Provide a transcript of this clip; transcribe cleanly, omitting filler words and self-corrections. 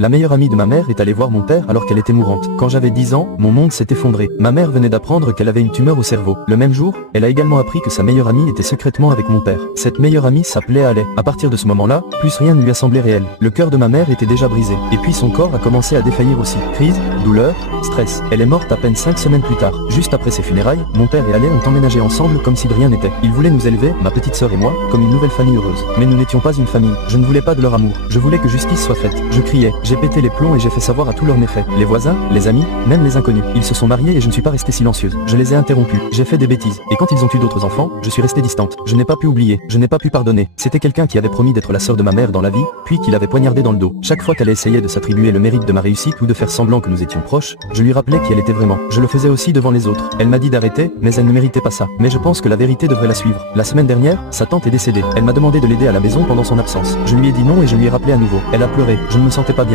La meilleure amie de ma mère est allée voir mon père alors qu'elle était mourante. Quand j'avais 10 ans, mon monde s'est effondré. Ma mère venait d'apprendre qu'elle avait une tumeur au cerveau. Le même jour, elle a également appris que sa meilleure amie était secrètement avec mon père. Cette meilleure amie s'appelait Ale. À partir de ce moment-là, plus rien ne lui a semblé réel. Le cœur de ma mère était déjà brisé. Et puis son corps a commencé à défaillir aussi. Crise, douleur, stress. Elle est morte à peine 5 semaines plus tard. Juste après ses funérailles, mon père et Ale ont emménagé ensemble comme si de rien n'était. Ils voulaient nous élever, ma petite sœur et moi, comme une nouvelle famille heureuse. Mais nous n'étions pas une famille. Je ne voulais pas de leur amour. Je voulais que justice soit faite. Je criais, j'ai pété les plombs et j'ai fait savoir à tous leurs méfaits. Les voisins, les amis, même les inconnus. Ils se sont mariés et je ne suis pas restée silencieuse. Je les ai interrompus. J'ai fait des bêtises. Et quand ils ont eu d'autres enfants, je suis restée distante. Je n'ai pas pu oublier. Je n'ai pas pu pardonner. C'était quelqu'un qui avait promis d'être la sœur de ma mère dans la vie, puis qui l'avait poignardée dans le dos. Chaque fois qu'elle essayait de s'attribuer le mérite de ma réussite ou de faire semblant que nous étions proches, je lui rappelais qui elle était vraiment. Je le faisais aussi devant les autres. Elle m'a dit d'arrêter, mais elle ne méritait pas ça. Mais je pense que la vérité devrait la suivre. La semaine dernière, sa tante est décédée. Elle m'a demandé de l'aider à la maison pendant son absence. Je lui ai dit non et je lui ai rappelé à nouveau. Elle a pleuré. Je ne me sentais pas bien.